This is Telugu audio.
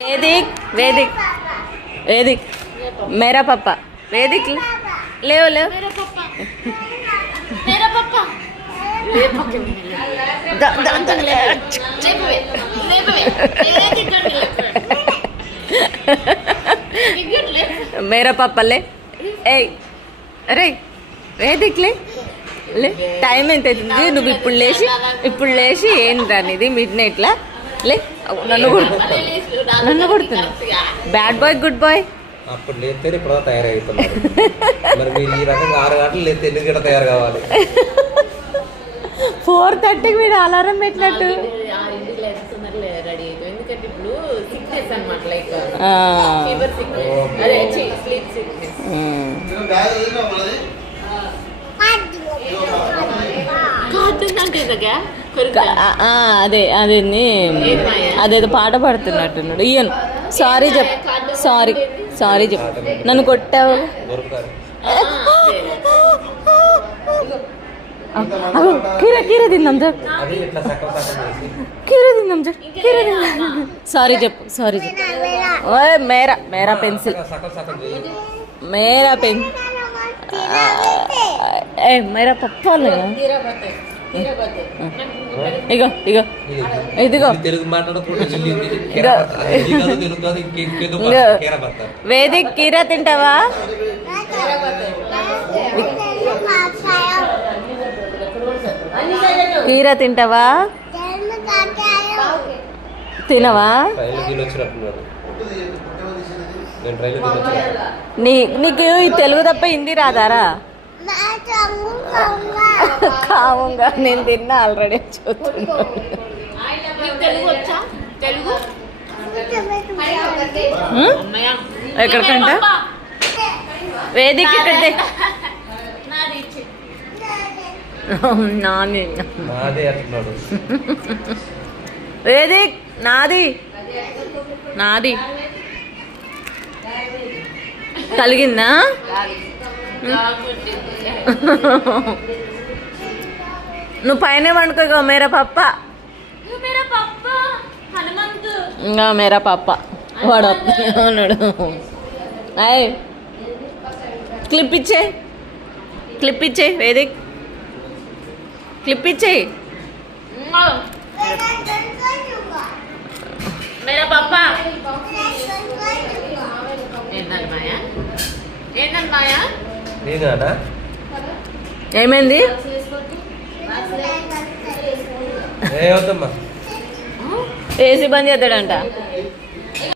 वेदिक वेदिक वेदिक मेरा पापा वेदिक ले ले मेरा पापा मेरा पापा ले पक्के मेरा पापा ले ए अरे वेदिक ले లే టైం ఎంత అవుతుంది నువ్వు ఇప్పుడు లేచి ఏంటా ఇది మిడ్ నైట్లా లే నన్ను కొడుతున్నా బ్యాడ్ బాయ్ గుడ్ బాయ్ అప్పుడు లేతే ఇప్పుడు తయారవుతున్నారు మరి మీరు ఈ రకంగా 6 గంటలు లేతే ఎన్ని గంటలు తయారు కావాలి 4:30కి మీరు అలారం పెట్టినట్టు అదే అదే అదేదో పాట పాడుతున్నట్టున్నాడు ఈయన సారీ సారీ చెప్పు నన్ను కొట్టావు కీరా తిందాం సార్ కీరా తిందాం సార్ కీరా తిందాం సారీ చెప్పు మేరా పెన్సిల్ మేరా పెన్ ఏ మేరా పప్పా ఇగో ఇదిగో వేదిక్ కీరా తింటావా కీరా తింటావా తినవా నీకు ఈ తెలుగు తప్ప హిందీ రాదారా కాముగా నేను తిన్నా ఆల్రెడీ చూస్తున్నా ఎక్కడికంట వేదిక ఇక్కడ వేదిక్ నాది కలిగిందా నువ్వు పైన వండుకోగా మేరా పప్ప ఇంకా మేరా పప్ప వాడు ఉన్నాడు అయ్ క్లిప్ ఇచ్చే వేదిక్ క్లిప్ ఇచ్చేయి मेरा पापा ఏమైంది ఏసీ బంద్ చేస్తాడంట